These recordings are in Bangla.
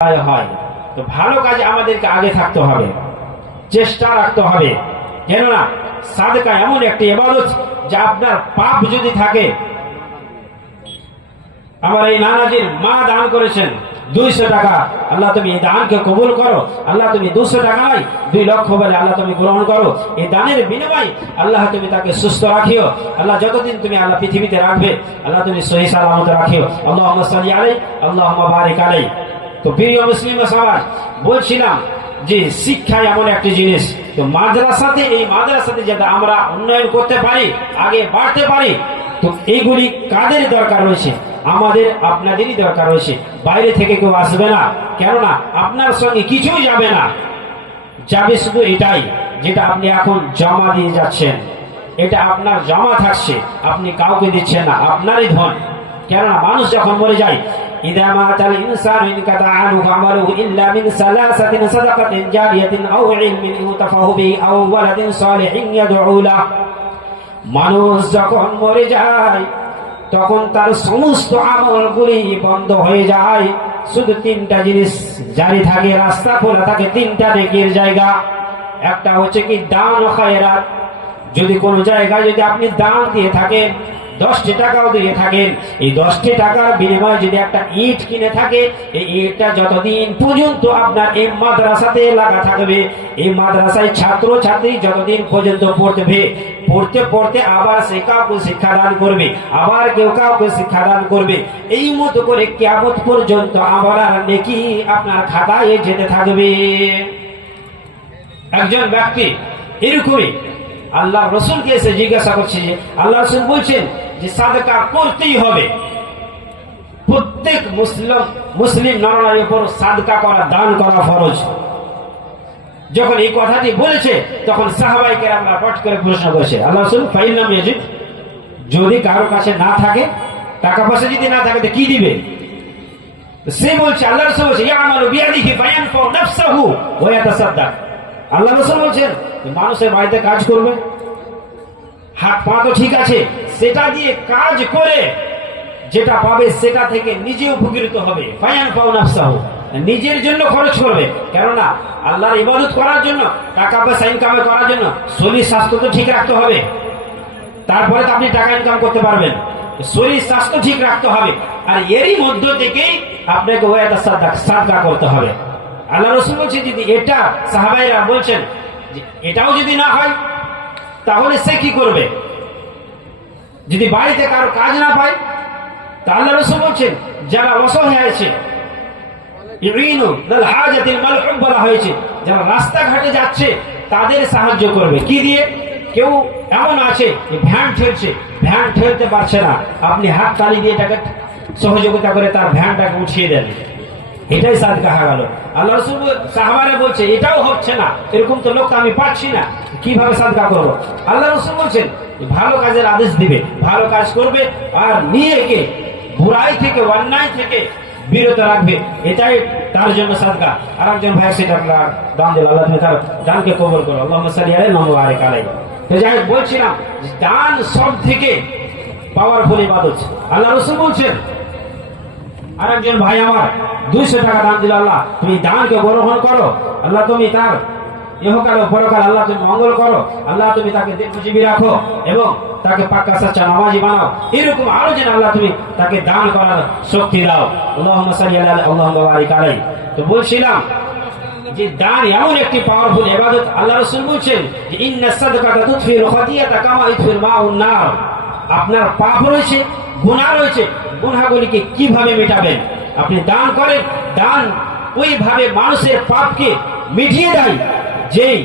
হয়। তো ভালো কাজে আমাদেরকে আগে থাকতে হবে, চেষ্টা রাখতে হবে। কেননা সাদকা এমন একটি ইবাদত যা আপনার পাপ যদি থাকে, আমার এই নানাজির মা দান করেছেন 200 টাকা, আল্লাহ তুমি এই দানকে কবুল করো। আল্লাহ তুমি 200 টাকা নয় 2 লক্ষ বলে আল্লাহ তুমি গ্রহণ করো। এই দানের বিনিময়ে আল্লাহ তুমি তাকে সুস্থ রাখিও। আল্লাহ যতদিন তুমি আল্লাহ পৃথিবীতে রাখবে আল্লাহ তুমি সহি সালামত রাখিও। আল্লাহুম্মা সাল্লি আলাইহি আল্লাহুম্মা বারিক আলাইহি। তো প্রিয় মুসলিম সমাজ, বলছিলাম যে শিক্ষা এমন একটি জিনিস, তো মাদ্রাসাতে এই মাদ্রাসাতে যাতে আমরা উন্নয়ন করতে পারি, আগে বাড়তে পারি, তো এইগুলি কাদের দরকার রয়েছে? আমাদের আপনাদেরই দরকার রয়েছে। বাইরে থেকে কেউ আসবে না, কেননা আপনার সঙ্গে কিছুই যাবে না, যাবে শুধু এটাই যেটা আপনি এখন জমা দিয়ে যাচ্ছেন, এটা আপনার জমা থাকছে, আপনি কাউকে দিচ্ছেন না, আপনারই ধন। কেননা মানুষ যখন মরে যায়, إذا مات الإنسان انقطع عنه عمله إلا من ثلاثة صدقة جارية أو علم ينتفع به أو ولد صالح يدعو له। মানুষ যখন মরে যায় তখন তার সমস্ত আমলগুলি বন্ধ হয়ে যায়, শুধু 3টা জিনিস জারি থাকে, রাস্তা খোলা থাকে, 3টা নেকির জায়গা। একটা হচ্ছে কি দান ও খায়রাত। যদি কোনো জায়গায় যদি আপনি দান দিয়ে থাকেন, 10টি টাকাও দিয়ে থাকেন, এই 10টি টাকার বিনিময়ে যদি একটা ইট কিনে থাকে, এই ইটটা যতদিন পর্যন্ত আপনার এই মাদ্রাসাতে লাগা থাকবে, এই মাদ্রাসায় ছাত্র ছাত্রী যতদিন পর্যন্ত পড়তে পড়তে আবার সে কাউকে শিক্ষাদান করবে, আবার কেউ কাউকে শিক্ষাদান করবে, এই মতো করে কিয়ামত পর্যন্ত আবার নেকি আপনার খাতায় যেতে থাকবে। একজন ব্যক্তি এরকমই আল্লাহ রসুলকে এসে জিজ্ঞাসা করছে, আল্লাহ রসুল বলছেন যে সাদকা করতেই হবে, প্রত্যেক মুসলিম নরনারীর উপর সাদকা করা, দান করা ফরজ। যখন এই কথাটি বলেছে তখন সাহাবায়ে কেরামরা পট করে প্রশ্ন করেছে, আল্লাহ রাসূল ফাইন লাম ইয়াজিদ, যদি কারো কাছে না থাকে, টাকা পয়সা যদি না থাকে তো কি দিবে? সে বলছে, আল্লাহ রাসূল বলছে ইয়ামালু বিয়াদিহি ফায়ানফু নাফসাহু ওয়া ইয়াতাসাদ্দাক। আল্লাহ রাসূল বলছেন মানুষের বাড়িতে কাজ করবে, হাত পা তো ঠিক আছে, সেটা দিয়ে কাজ করে যেটা পাবে সেটা থেকে নিজে উপকৃত হবে। ফায়ানফু নাফসাহু, নিজের জন্য খরচ করবে। কেননা আল্লাহর ইবাদত করার জন্য, টাকা পয়সা ইনকাম করার জন্য শরীর স্বাস্থ্য তো ঠিক রাখতে হবে, তারপরে তো আপনি টাকা ইনকাম করতে পারবেন। শরীর স্বাস্থ্য ঠিক রাখতে হবে, আর এরই মধ্য থেকেই আপনাকে সাদকা করতে হবে। আল্লাহ রাসূল বলছেন যদি এটা, সাহাবায়েরা বলছেন যে এটাও যদি না হয় তাহলে সে কি করবে? যদি বাড়িতে কারো কাজ না পায়, তা আল্লাহ রাসূল বলছেন যারা অসহায় আছে, বলা হয়েছে, যারা রাস্তাঘাটে যাচ্ছে তাদের সাহায্য করবে। কি দিয়ে? কেউ এমন আছে ভ্যান ঠেলছে, ভ্যান ঠেলতে পারছে না, আপনি হাত তালি দিয়ে তাকে সহযোগিতা করে তার ভ্যানটাকে উঠিয়ে দেন, এটাই সাদকা হয়ে গেল। আল্লাহ রাসূল সাহাবারা বলছে এটাও হচ্ছে না, এরকম তো লোক আমি পাচ্ছি না, কিভাবে সাদকা করবো? আল্লাহ রাসূল বলছেন ভালো কাজের আদেশ দিবে, ভালো কাজ করবে, আর নিজেকে বুরাই থেকে, অন্যায় থেকে বিরত রাখবে, এটাই তার জন্য সাদকা। আর একজন ভাই সেটা দান দিল, আল্লাহ তুমি তার দানকে কবুল করো। আল্লাহুম্মা সাল্লি আলাইহি ওয়া বারিক আলাইহি। তো যাই বলছিলাম দান সব থেকে পাওয়ারফুল ইবাদত। আল্লাহ রাসূল বলছেন, আর একজন ভাই আমার 200 টাকা দান দিল, আল্লাহ তুমি দানকে গ্রহণ করো, আল্লাহ তুমি তার ইহকাল ও পরকাল আল্লাহ তুমি মঙ্গল করো, আল্লাহ তুমি তাকে দীর্ঘজীবী রাখো এবং তাকে পাক্কা সাচ্চা নামাজি বানাও, এরকম আরো যেন আল্লাহ তুমি তাকে দান করার শক্তি দাও। আল্লাহুম্মা সাল্লি আলাইহি আল্লাহুম্মা বারিক আলাইহি। তো বলছিলাম যে দান এমন একটি পাওয়ারফুল ইবাদত। আল্লাহ রাসূল বলছেন যে ইন্নাস সাদকাতা তুতফিল খাতিয়াতা কামা ইতফিল মাউন নার। আপনার পাপ রয়েছে, গুনাহ রয়েছে, গুনাহগুলিকে কিভাবে মেটাবেন? আপনি দান করেন, দান ওইভাবে মানুষের পাপকে মিটিয়ে দেয় যেই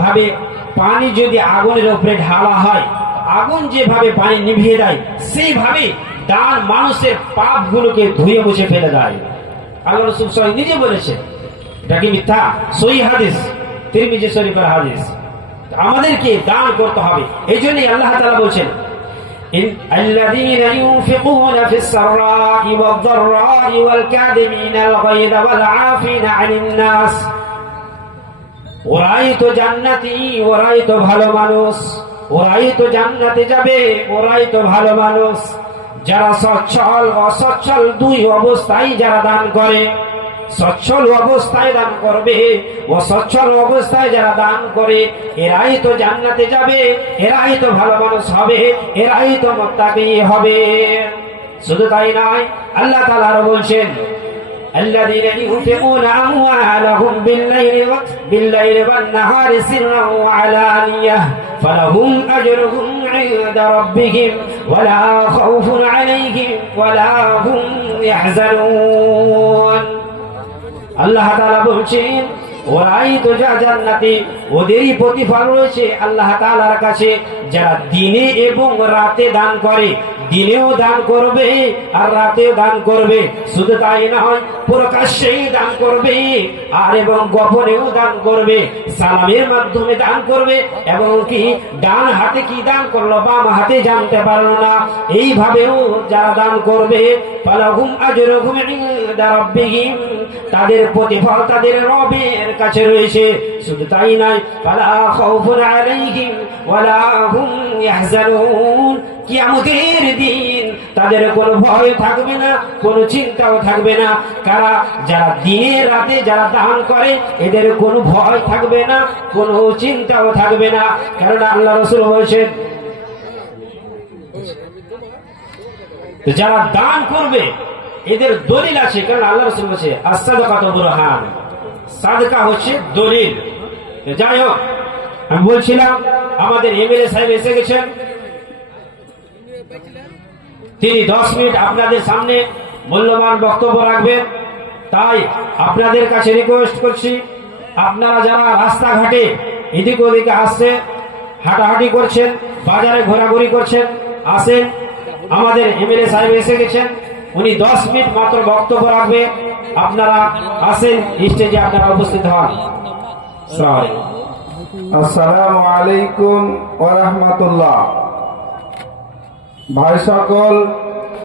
ভাবে পানি যদি আগুনের উপরে ঢালা হয়, আগুন যেভাবে পানি নিভিয়ে দেয়, সেইভাবে দান মানুষের পাপগুলোকে ধুয়ে মুছে ফেলে দেয়। আল্লাহ রাসূল স্বয়ং নিজে বলেছেন, এটা কি মিথ্যা? সহিহ হাদিস, তিরমিজি শরীফের হাদিস। আমাদেরকে দান করতে হবে। এই জন্যই আল্লাহ তাআলা বলছেন الذين ينفقون في السراء والضراء والكاظمين الغيظ والعافين عن الناس। ওরাই তো জান্নাতি, ওরাই তো ভালো মানুষ, ওরাই তো জান্নাতে যাবে, ওরাই তো ভালো মানুষ যারা সচ্ছল অসচ্ছল দুই অবস্থায় যারা দান করে। সচ্ছল অবস্থায় দান করবে, ও সচ্ছল অবস্থায় যারা দান করে এরাই তো জান্নাতে যাবে, এরাই তো ভালো মানুষ হবে, এরাই তো মুত্তাকি হবে। শুধু তাই নয়, আল্লাহ তাআলা আরো বলছেন الذين ينفقون أموالهم بالليل والنهار سرا وعلانية فلهم أجرهم عند ربهم ولا خوف عليهم ولا هم يحزنون। আল্লাহ তাআলা বলছেন ওরাই তো যা জান্নাতি, ওদেরই প্রতিফল রয়েছে আল্লাহ তাআলার কাছে যারা দিনে এবং রাতে দান করে, দিনেও দান করবে আর রাতেও দান করবে। শুধু তাই নয়, প্রকাশ্যেই দান করবে আর এবং গোপনেও দান করবে, সালামের মাধ্যমে দান করবে, এবং কি ডান হাতে কি দান করলো বাম হাতে জানতে পারলো না, এইভাবেও যারা দান করবে ফালাহুম আজরুহুম ইনদা রাব্বিহিম, তাদের প্রতিফল তাদের রবের কাছে রয়েছে। শুধু তাই নয়, ফালা খাউফুন আলাইহিম ওয়ালা হুম ইয়াহজানুন, কিয়ামতের দিন তাদের কোনো ভয় থাকবে না, কোনো চিন্তাও থাকবে না। কারা? যারা দিনে রাতে যারা দান করে এদের কোনো ভয় থাকবে না, কোনো চিন্তাও থাকবে না। কারণ আল্লাহ রাসূল বলেছেন যারা দান করবে এদের দলিল আছে, কারণ আল্লাহ রাসূল বলেছে as-সাদাকাতু বুরহান, সাদকা হচ্ছে দলিল। যাই হোক, আমি বলছিলাম আমাদের এমএলএ সাহেব এসে গেছেন, তিনি 10 মিনিট আপনাদের সামনে মূল্যবান বক্তব্য রাখবেন। তাই আপনাদের কাছে রিকোয়েস্ট করছি, আপনারা যারা রাস্তাঘাটে এদিক ওদিকে আসছে, হাঁটাহাঁটি করছেন, বাজারে ঘোরাঘুরি করছেন, আসেন। আমাদের এমএলএ সাহেব এসে গেছেন, উনি 10 মিনিট মাত্র বক্তব্য রাখবে। আপনারা আসেন, স্টেজে আপনারা উপস্থিত হন। আসসালামু আলাইকুম ওয়া রাহমাতুল্লাহ। ভাই সকল,